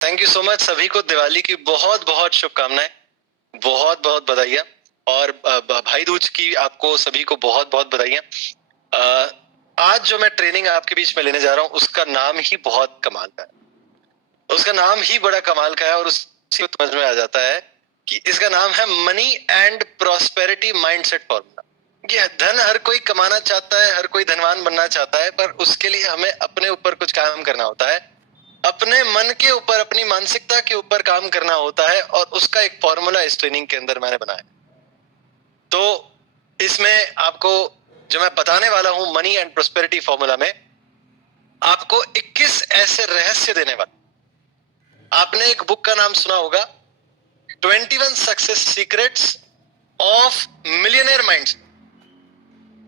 Thank you so much. सभी को दिवाली की बहुत बहुत शुभकामनाएं, बहुत बहुत बधाइयाँ। और भाई दूज की आपको सभी को बहुत बहुत बधाइयाँ। आज जो मैं ट्रेनिंग आपके बीच में लेने जा रहा हूँ उसका नाम ही बहुत कमाल का है। उसका नाम ही बड़ा कमाल का है और उसी को समझ में आ जाता है कि इसका नाम है money and prosperity mindset formula. ये धन हर कोई कमाना चाहता है, हर कोई धनवान बनना चाहता है, पर उसके लिए हमें अपने ऊपर कुछ काम करना होता है, अपने मन के ऊपर, अपनी मानसिकता के ऊपर काम करना होता है। और उसका एक फॉर्मूला इस ट्रेनिंग के अंदर मैंने बनाया। तो इसमें आपको जो मैं बताने वाला हूं मनी एंड प्रोस्पेरिटी फॉर्मूला में, आपको 21 ऐसे रहस्य देने वाले। आपने एक बुक का नाम सुना होगा, 21 success secrets of millionaire minds,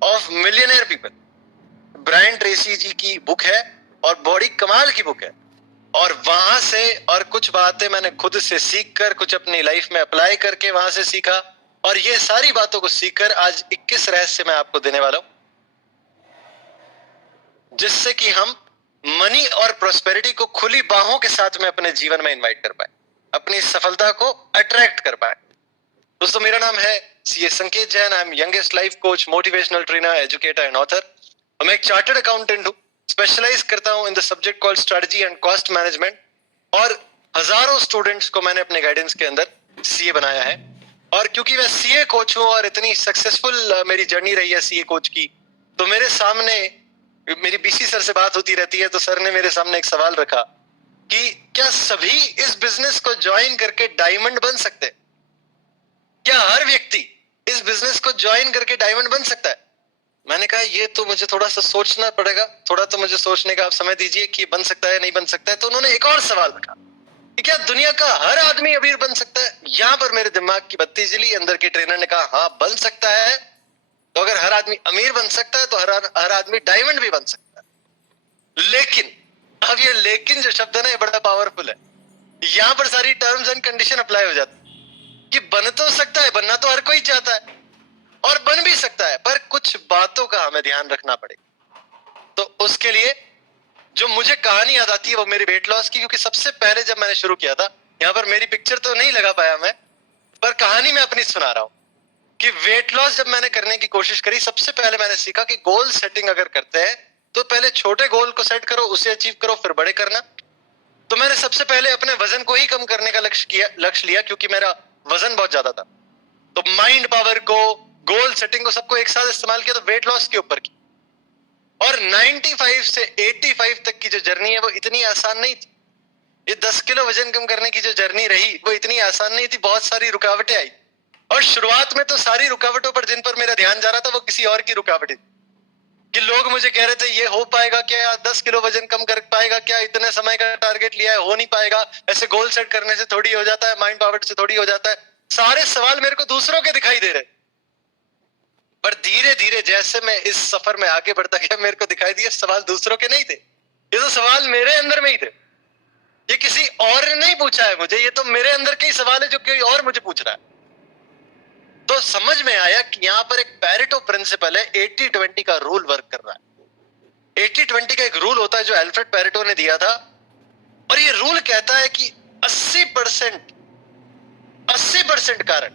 of millionaire people. Brian Tracy ji की बुक है और बड़ी कमाल की बुक है। और वहां से और कुछ बातें मैंने खुद से सीख कर, कुछ अपनी लाइफ में अप्लाई करके वहां से सीखा, और ये सारी बातों को सीखकर आज 21 रहस्य मैं आपको देने वाला हूं, जिससे कि हम मनी और प्रोस्पेरिटी को खुली बाहों के साथ में अपने जीवन में इनवाइट कर पाए, अपनी सफलता को अट्रैक्ट कर पाए। दोस्तों, मेरा नाम है सीए संकेत Jain. I am youngest life coach, motivational trainer, educator and author. मैं एक चार्टर्ड अकाउंटेंट हूं, स्पेशलाइज करता हूं in the subject called strategy and cost management. और हजारों स्टूडेंट्स को मैंने अपने गाइडेंस के अंदर सीए बनाया है। और क्योंकि मैं सीए कोच हूं और इतनी सक्सेसफुल मेरी जर्नी रही है सीए कोच की, तो मेरे सामने, मेरी बीसी सर से बात होती रहती है, तो सर ने मेरे सामने एक सवाल रखा कि क्या सभी इस बिजनेस को ज्वाइन करके डायमंड बन सकते हैं? क्या हर व्यक्ति इस बिजनेस को ज्वाइन करके डायमंड बन सकता है? मैंने कहा ये तो मुझे थोड़ा सा सोचना पड़ेगा, थोड़ा तो मुझे सोचने का आप समय दीजिए कि बन सकता है नहीं बन सकता है। तो उन्होंने एक और सवाल रखा कि क्या दुनिया का हर आदमी अमीर बन सकता है? यहां पर मेरे दिमाग की बत्ती जली। अंदर के ट्रेनर ने कहा हाँ बन सकता है। तो अगर हर आदमी अमीर बन सकता है तो हर आदमी डायमंड भी बन सकता है। लेकिन अब ये लेकिन जो शब्द है ना, ये बड़ा पावरफुल है। यहां पर सारी टर्म्स एंड कंडीशन अप्लाई हो जाती है कि बन तो सकता है, बनना तो हर कोई चाहता है और बन भी सकता है, पर कुछ बातों का हमें ध्यान रखना पड़ेगा। तो उसके लिए जो मुझे कहानी याद आती है वो मेरी वेट लॉस की, क्योंकि सबसे पहले जब मैंने शुरू किया था, यहाँ पर मेरी पिक्चर तो नहीं लगा पाया मैं, पर कहानी मैं अपनी सुना रहा हूं कि वेट लॉस जब मैंने करने की कोशिश करी, सबसे पहले मैंने सीखा कि गोल सेटिंग अगर करते हैं तो पहले छोटे गोल को सेट करो, उसे अचीव करो, फिर बड़े करना। तो मैंने सबसे पहले अपने वजन को ही कम करने का लक्ष्य लिया, क्योंकि मेरा वजन बहुत ज्यादा था। तो माइंड पावर को, गोल सेटिंग को, सबको एक साथ इस्तेमाल किया तो वेट लॉस के ऊपर की। और 95 से 85 तक की जो जर्नी है वो इतनी आसान नहीं थी। ये 10 किलो वजन कम करने की जो जर्नी रही वो इतनी आसान नहीं थी, बहुत सारी रुकावटें आई। और शुरुआत में तो सारी रुकावटों पर जिन पर मेरा ध्यान जा रहा था वो किसी और की रुकावटें थी। कि लोग मुझे कह रहे थे ये हो पाएगा क्या, 10 किलो वजन कम कर पाएगा क्या, इतने समय का टारगेट लिया है, हो नहीं पाएगा, ऐसे गोल सेट करने से थोड़ी हो जाता है, माइंड पावर से थोड़ी हो जाता है। सारे सवाल मेरे को दूसरों के दिखाई दे रहे। पर धीरे धीरे जैसे मैं इस सफर में आगे बढ़ता गया, मेरे को दिखाई दिया सवाल दूसरों के नहीं थे, ये तो सवाल मेरे अंदर में ही थे। ये किसी और ने नहीं पूछा है मुझे, ये तो मेरे अंदर के ही सवाल है जो कोई और मुझे पूछ रहा है। तो समझ में आया कि यहां पर एक पैरेटो प्रिंसिपल है, 80-20 का रूल वर्क कर रहा है। 80-20 का एक रूल होता है जो अल्फ्रेड पैरेटो ने दिया था, और ये रूल कहता है कि 80% कारण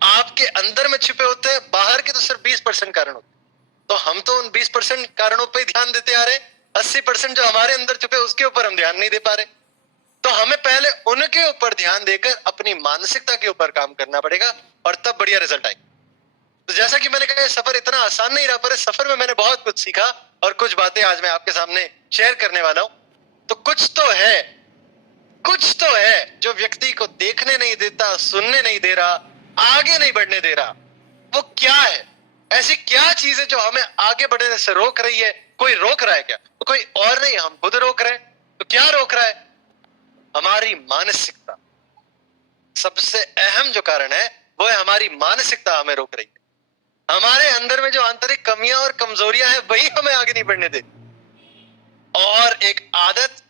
आपके अंदर में छिपे होते हैं, बाहर के तो सिर्फ 20% कारण होते हैं। तो हम तो उन 20% कारणों पर ध्यान देते आ रहे, 80% जो हमारे अंदर छुपे उसके ऊपर हम ध्यान नहीं दे पा रहे। तो हमें पहले उनके ऊपर ध्यान देकर अपनी मानसिकता के ऊपर काम करना पड़ेगा, और तब बढ़िया रिजल्ट आएगा। तो जैसा कि मैंने कहा, ये सफर इतना आसान नहीं रहा, पर इस सफर में मैंने बहुत कुछ सीखा और कुछ बातें आज मैं आपके सामने शेयर करने वाला हूं। तो कुछ तो है जो व्यक्ति को देखने नहीं देता, सुनने नहीं दे रहा, आगे नहीं बढ़ने दे रहा। वो क्या है? ऐसी क्या चीज है जो हमें आगे बढ़ने से रोक रही है? कोई रोक रहा है क्या? तो कोई और नहीं, हम खुद रोक रहे हैं। तो क्या रोक रहा है? हमारी मानसिकता। सबसे अहम जो कारण है वो है हमारी मानसिकता हमें रोक रही है। हमारे अंदर में जो आंतरिक कमियां और कमजोरियां हैं वही हमें आगे नहीं बढ़ने देती। और एक आदत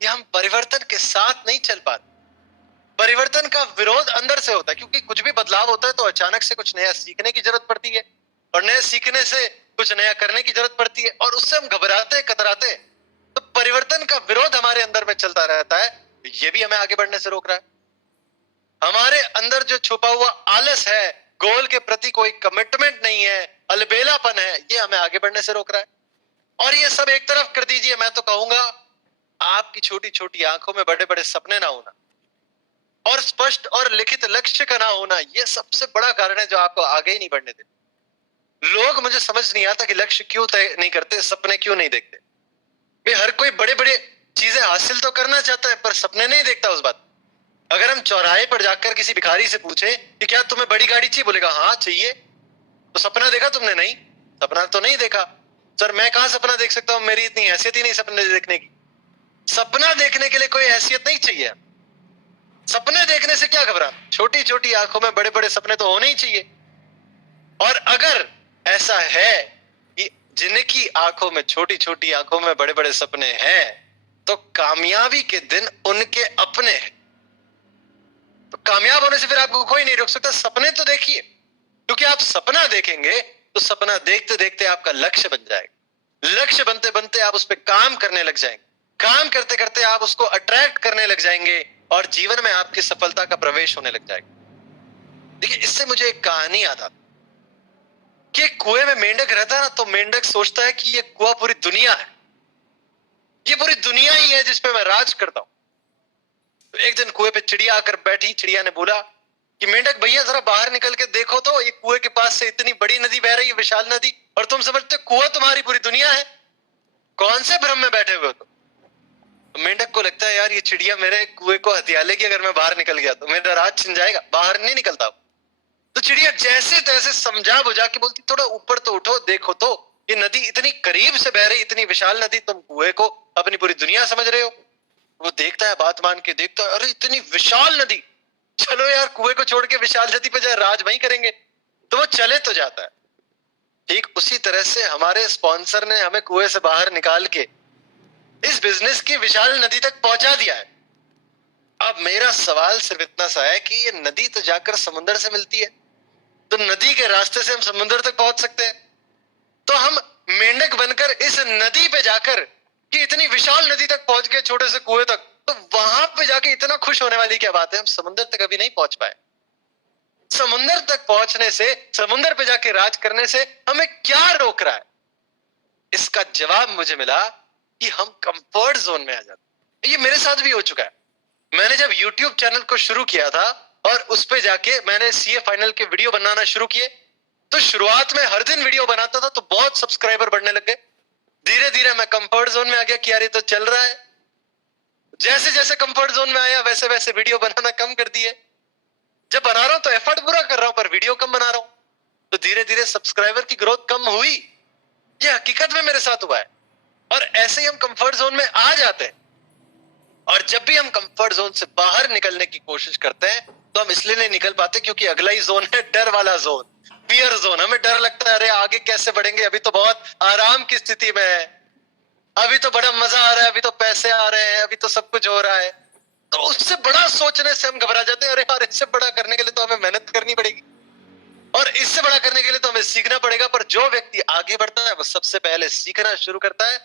कि हम परिवर्तन के साथ नहीं चल पाते। परिवर्तन का विरोध अंदर से होता है, क्योंकि कुछ भी बदलाव होता है तो अचानक से कुछ नया सीखने की जरूरत पड़ती है, और नया सीखने से कुछ नया करने की जरूरत पड़ती है, और उससे हम घबराते कतराते। तो परिवर्तन का विरोध हमारे अंदर में चलता रहता है। ये भी हमें आगे बढ़ने से रोक रहा है। हमारे अंदर जो छुपा हुआ आलस है, गोल के प्रति कोई कमिटमेंट नहीं है, अलबेलापन है, ये हमें आगे बढ़ने से रोक रहा है। और ये सब एक तरफ कर दीजिए, मैं तो कहूंगा आपकी छोटी छोटी आंखों में बड़े बड़े सपने ना होना और स्पष्ट और लिखित लक्ष्य का ना होना, ये सबसे बड़ा कारण है जो आपको आगे ही नहीं बढ़ने देते। लोग, मुझे समझ नहीं आता कि लक्ष्य क्यों तय नहीं करते, सपने क्यों नहीं देखते। भाई हर कोई बड़े बड़े चीजें हासिल तो करना चाहता है पर सपने नहीं देखता उस बात। अगर हम चौराहे पर जाकर किसी भिखारी से पूछे कि क्या तुम्हें बड़ी गाड़ी चाहिए, बोलेगा हाँ चाहिए। तो सपना देखा तुमने? नहीं, सपना तो नहीं देखा। सर मैं कहां सपना देख सकता हूं, मेरी इतनी हैसियत ही नहीं सपने देखने की। सपना देखने के लिए कोई हैसियत नहीं चाहिए। सपने देखने से क्या घबराना, छोटी छोटी आंखों में बड़े बड़े सपने तो होने ही चाहिए। और अगर ऐसा है कि जिनकी आंखों में, छोटी छोटी आंखों में बड़े बड़े सपने हैं, तो कामयाबी के दिन उनके अपने हैं। तो कामयाब होने से फिर आपको कोई नहीं रोक सकता। सपने तो देखिए, क्योंकि आप सपना देखेंगे तो सपना देखते देखते आपका लक्ष्य बन जाएगा। लक्ष्य बनते बनते आप उस पर काम करने लग जाएंगे। काम करते करते आप उसको अट्रैक्ट करने लग जाएंगे और जीवन में आपकी सफलता का प्रवेश होने लग जाएगा। देखिए, इससे मुझे एक कहानी याद आती कि कुएं में मेंढक रहता है ना, तो मेंढक सोचता है कि ये कुआं पूरी दुनिया है, ये पूरी दुनिया ही है जिसपे मैं राज करता हूं। तो एक दिन कुएं पे चिड़िया आकर बैठी। चिड़िया ने बोला कि मेंढक भैया जरा बाहर निकल के देखो तो, ये कुएं के पास से इतनी बड़ी नदी बह रही है, विशाल नदी, और तुम समझते कुआं तुम्हारी पूरी दुनिया है। कौन से भ्रम में बैठे हुए हो तुम? तो मेंढक को लगता है यार ये चिड़िया मेरे कुएं को हथिया लेगी, अगर मैं बाहर निकल गया तो मेरा राज छिन जाएगा, बाहर नहीं निकलता। तो चिड़िया जैसे तैसे समझा बुझा के बोलती थोड़ा ऊपर तो उठो, देखो तो ये नदी इतनी करीब से बह रही, इतनी विशाल नदी, तुम कुएं को अपनी पूरी दुनिया समझ रहे हो। वो देखता है, बात मान के देखता है, अरे इतनी विशाल नदी, चलो यार कुएं को छोड़ के विशाल नदी पे जाए, राज वहीं करेंगे। तो वो चले तो जाता है। ठीक उसी तरह से हमारे स्पॉन्सर ने हमें कुएं से बाहर निकाल के इस बिजनेस की विशाल नदी तक पहुंचा दिया है। अब मेरा सवाल सिर्फ इतना सा है कि ये नदी तो जाकर समुद्र से मिलती है, तो नदी के रास्ते से हम समुद्र तक पहुंच सकते हैं। तो हम मेंढक बनकर इस नदी पे जाकर कि इतनी विशाल नदी तक पहुंच गए, छोटे से कुएं तक, तो वहां पे जाके इतना खुश होने वाली क्या बात है? हम समुद्र तक अभी नहीं पहुंच पाए। समुद्र तक पहुंचने से, समुद्र पे जाके राज करने से हमें क्या रोक रहा है? इसका जवाब मुझे मिला कि हम कंफर्ट जोन में आ जाते। ये मेरे साथ भी हो चुका है। मैंने जब YouTube चैनल को शुरू किया था और उस पे जाके मैंने सीए फाइनल के वीडियो बनाना शुरू किए, तो शुरुआत में हर दिन वीडियो बनाता था तो बहुत सब्सक्राइबर बढ़ने लग गए। धीरे धीरे मैं कंफर्ट जोन में आ गया कि यार ये तो चल रहा है। जैसे जैसे कंफर्ट जोन में आया वैसे वैसे वीडियो बनाना कम कर दिए। जब बना रहा हूं तो एफर्ट पूरा कर रहा हूं पर वीडियो कम बना रहा हूं, तो धीरे धीरे सब्सक्राइबर की ग्रोथ कम हुई। ये हकीकत में मेरे साथ हुआ है। और ऐसे ही हम कंफर्ट जोन में आ जाते हैं। और जब भी हम कंफर्ट जोन से बाहर निकलने की कोशिश करते हैं तो हम इसलिए नहीं निकल पाते क्योंकि अगला ही जोन है डर वाला जोन, फियर जोन। हमें डर लगता है, अरे आगे कैसे बढ़ेंगे, अभी तो बहुत आराम की स्थिति में है, अभी तो बड़ा मजा आ रहा है, अभी तो पैसे आ रहे हैं, अभी तो सब कुछ हो रहा है। तो उससे बड़ा सोचने से हम घबरा जाते हैं, अरे यार इससे बड़ा करने के लिए तो हमें मेहनत करनी पड़ेगी और इससे बड़ा करने के लिए तो हमें सीखना पड़ेगा। पर जो व्यक्ति आगे बढ़ता है वो सबसे पहले सीखना शुरू करता है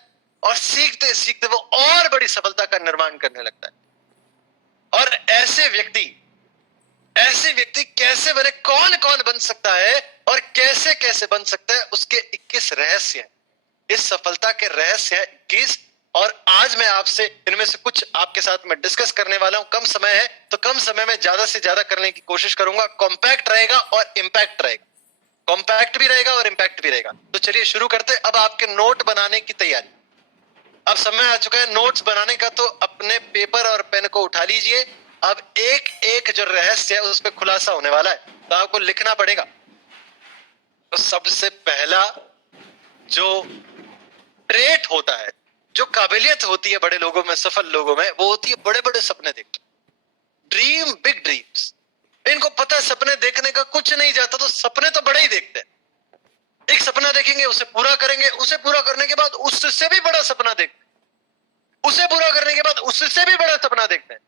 और सीखते सीखते वो और बड़ी सफलता का निर्माण करने लगता है। और ऐसे व्यक्ति कैसे बने, कौन कौन बन सकता है और कैसे कैसे बन सकता है, उसके 21 रहस्य हैं। इस सफलता के रहस्य हैं 21, और आज मैं आपसे इनमें से कुछ आपके साथ में डिस्कस करने वाला हूं। कम समय है तो कम समय में ज्यादा से ज्यादा करने की कोशिश करूंगा। कॉम्पैक्ट रहेगा और इंपैक्ट रहेगा, कॉम्पैक्ट भी रहेगा और इंपैक्ट भी रहेगा। तो चलिए शुरू करते हैं। अब आपके नोट बनाने की तैयारी, अब समय आ चुका है नोट्स बनाने का। तो अपने पेपर और पेन को उठा लीजिए। अब एक एक जो रहस्य है उस पर खुलासा होने वाला है, तो आपको लिखना पड़ेगा। तो सबसे पहला जो ट्रेट होता है, जो काबिलियत होती है बड़े लोगों में, सफल लोगों में, वो होती है बड़े बड़े सपने देखना। Dream big dreams. इनको पता है सपने देखने का कुछ नहीं जाता, तो सपने तो बड़े ही देखते हैं। एक सपना देखेंगे, उसे पूरा करेंगे, उसे पूरा करने के बाद उससे भी बड़ा सपना देखते हैं, उसे पूरा करने के बाद उससे भी बड़ा सपना देखते हैं।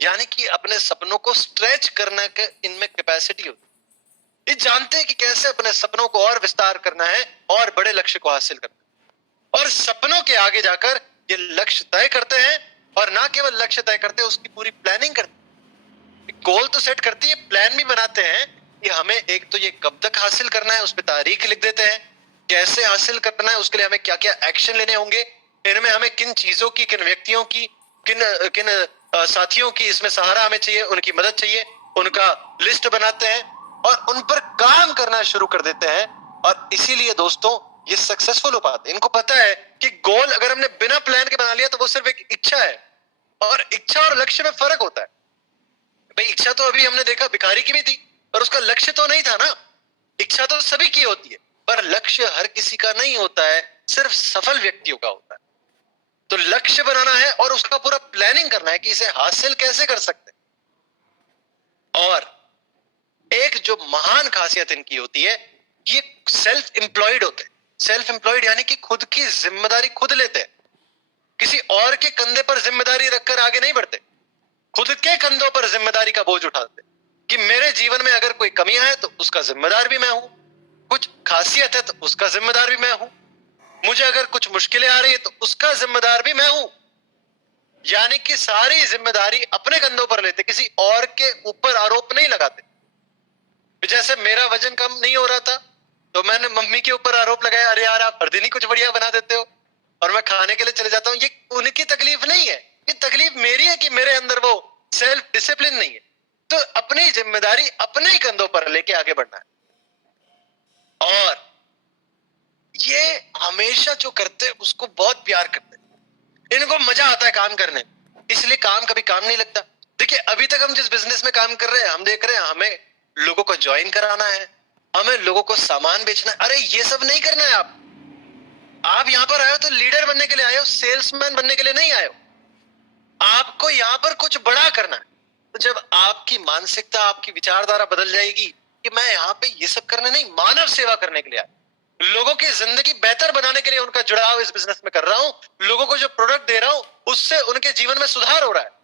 यानी कि अपने सपनों को स्ट्रेच करने के इनमें कैपेसिटी होती है। ये जानते हैं कि कैसे अपने सपनों को और विस्तार करना है और बड़े लक्ष्य को हासिल करना है। और सपनों के आगे जाकर ये लक्ष्य तय करते हैं और ना केवल लक्ष्य तय करते, उसकी पूरी प्लानिंग करते। गोल तो सेट करती है, प्लान भी बनाते हैं कि हमें एक तो ये कब तक हासिल करना है, उस पर तारीख लिख देते हैं, कैसे हासिल करना है, उसके लिए हमें क्या क्या एक्शन लेने होंगे, इनमें हमें किन चीजों की, किन व्यक्तियों की, किन किन साथियों की इसमें सहारा हमें चाहिए, उनकी मदद चाहिए, उनका लिस्ट बनाते हैं और उन पर काम करना शुरू कर देते हैं। और इसीलिए दोस्तों ये सक्सेसफुल हो पाते हैं। इनको पता है कि गोल अगर हमने बिना प्लान के बना लिया तो वो सिर्फ एक इच्छा है, और इच्छा और लक्ष्य में फर्क होता है। भाई इच्छा तो अभी हमने देखा भिखारी की भी थी, पर उसका लक्ष्य तो नहीं था ना। इच्छा तो सभी की होती है, पर लक्ष्य हर किसी का नहीं होता है, सिर्फ सफल व्यक्तियों का होता है। तो लक्ष्य बनाना है और उसका पूरा प्लानिंग करना है कि इसे हासिल कैसे कर सकते हैं। और एक जो महान खासियत इनकी होती है, ये सेल्फ एम्प्लॉयड होते हैं। सेल्फ एम्प्लॉयड यानी कि खुद की जिम्मेदारी खुद लेते हैं, किसी और के कंधे पर जिम्मेदारी रखकर आगे नहीं बढ़ते, खुद के कंधों पर जिम्मेदारी का बोझ उठाते कि मेरे जीवन में अगर कोई कमियां है तो उसका जिम्मेदार भी मैं हूं, कुछ खासियत है तो उसका जिम्मेदार भी मैं हूं, मुझे अगर कुछ मुश्किलें आ रही है तो उसका जिम्मेदार भी मैं हूं। यानी कि सारी जिम्मेदारी अपने कंधों पर लेते, किसी और के ऊपर आरोप नहीं लगाते। जैसे मेरा वजन कम नहीं हो रहा था तो मैंने मम्मी के ऊपर आरोप लगाया, अरे यार आप हर दिन ही कुछ बढ़िया बना देते हो और मैं खाने के लिए चले जाता हूं। ये उनकी तकलीफ नहीं है, ये तकलीफ मेरी है कि मेरे अंदर वो सेल्फ डिसिप्लिन नहीं है। तो अपनी जिम्मेदारी अपने ही कंधों पर लेके आगे बढ़ना है। और ये हमेशा जो करते हैं उसको बहुत प्यार करते हैं, इनको मजा आता है काम करने, इसलिए काम कभी काम नहीं लगता। देखिए अभी तक हम जिस बिजनेस में काम कर रहे हैं, हम देख रहे हैं हमें लोगों को ज्वाइन कराना है, हमें लोगों को सामान बेचना है। अरे ये सब नहीं करना है। आप यहां पर आए हो तो लीडर बनने के लिए आए हो, सेल्समैन बनने के लिए नहीं आए हो। आपको यहां पर कुछ बड़ा करना है। तो जब आपकी मानसिकता, आपकी विचारधारा बदल जाएगी कि मैं यहाँ पे ये सब करने नहीं, मानव सेवा करने के लिए आया, लोगों की जिंदगी बेहतर बनाने के लिए उनका जुड़ाव इस बिजनेस में कर रहा हूं, लोगों को जो प्रोडक्ट दे रहा हूं उससे उनके जीवन में सुधार हो रहा है।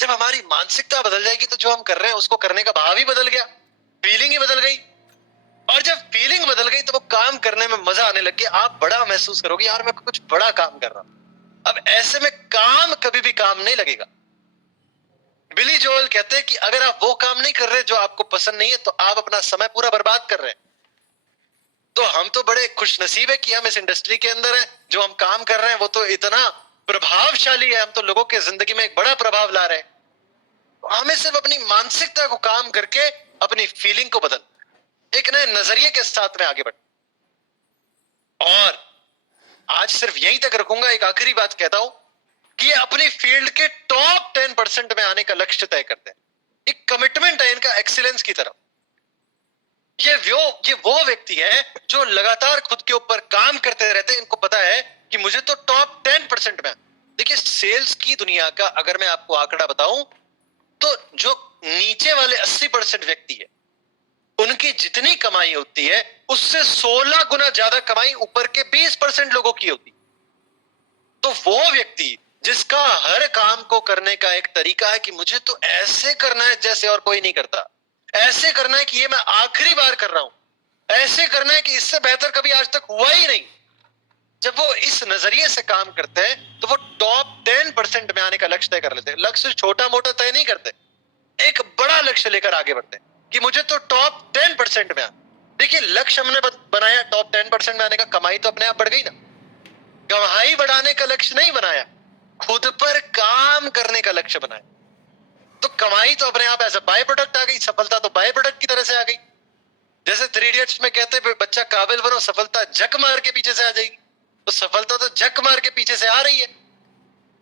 जब हमारी मानसिकता बदल जाएगी तो जो हम कर रहे हैं उसको करने का भाव ही बदल गया, फीलिंग ही बदल गई। और जब फीलिंग बदल गई तो वो काम करने में मजा आने लग गया, आप बड़ा महसूस करोगे, यार मैं कुछ बड़ा काम कर रहा हूं। अब ऐसे में काम कभी भी काम नहीं लगेगा। बिली जोएल कहते हैं कि अगर आप वो काम नहीं कर रहे जो आपको पसंद नहीं है तो आप अपना समय पूरा बर्बाद कर रहे हैं। तो हम तो बड़े खुशनसीब है कि हम इस इंडस्ट्री के अंदर हैं, जो हम काम कर रहे हैं वो तो इतना प्रभावशाली है, हम तो लोगों की जिंदगी में एक बड़ा प्रभाव ला रहे हैं। तो हमें सिर्फ अपनी मानसिकता को काम करके अपनी फीलिंग को बदल, एक नए नजरिए के साथ में आगे बढ़। और आज सिर्फ यहीं तक रखूंगा, एक आखिरी बात कहता हूं कि अपनी फील्ड के टॉप 10% में आने का लक्ष्य तय करते हैं। एक कमिटमेंट है इनका एक्सीलेंस की तरफ। ये वो व्यक्ति है जो लगातार खुद के ऊपर काम करते रहते हैं। इनको पता है कि मुझे तो टॉप 10% में। देखिए सेल्स की दुनिया का अगर मैं आपको आंकड़ा बताऊं तो जो नीचे वाले 80% व्यक्ति है उनकी जितनी कमाई होती है उससे 16 गुना ज्यादा कमाई ऊपर के 20% लोगों की होती। तो वो व्यक्ति जिसका हर काम को करने का एक तरीका है कि मुझे तो ऐसे करना है जैसे और कोई नहीं करता, ऐसे करना है कि ये मैं आखिरी बार कर रहा हूं, ऐसे करना है कि इससे बेहतर कभी आज तक हुआ ही नहीं। जब वो इस नजरिए से काम करते हैं तो वो टॉप 10% में आने का लक्ष्य तय कर लेते हैं। लक्ष्य छोटा मोटा तय नहीं करते, एक बड़ा लक्ष्य लेकर आगे बढ़ते हैं कि मुझे तो टॉप 10% में आना। देखिए लक्ष्य हमने बनाया टॉप 10% में आने का, कमाई तो अपने आप बढ़ गई ना। कमाई बढ़ाने का लक्ष्य नहीं बनाया, खुद पर काम करने का लक्ष्य बनाया। तो कमाई तो अपने आप एज अ बाय प्रोडक्ट आ गई, सफलता तो बाय प्रोडक्ट की तरह से आ गई। जैसे 3 इडियट्स में कहते हैं बच्चा काबिल बनो, सफलता झक मार के पीछे से आ जाएगी। तो सफलता तो झक मार के पीछे से आ रही है।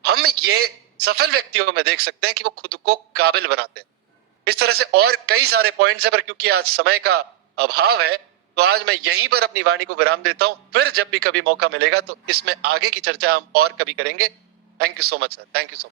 हम ये सफल व्यक्तियों में देख सकते हैं कि वो खुद को काबिल बनाते हैं। इस तरह से और कई सारे पॉइंट्स है, पर क्योंकि आज समय का अभाव है तो आज मैं यहीं पर अपनी वाणी को विराम देता हूं। फिर जब भी कभी मौका मिलेगा तो इसमें आगे की चर्चा हम और कभी करेंगे। Thank you so much sir, thank you so much.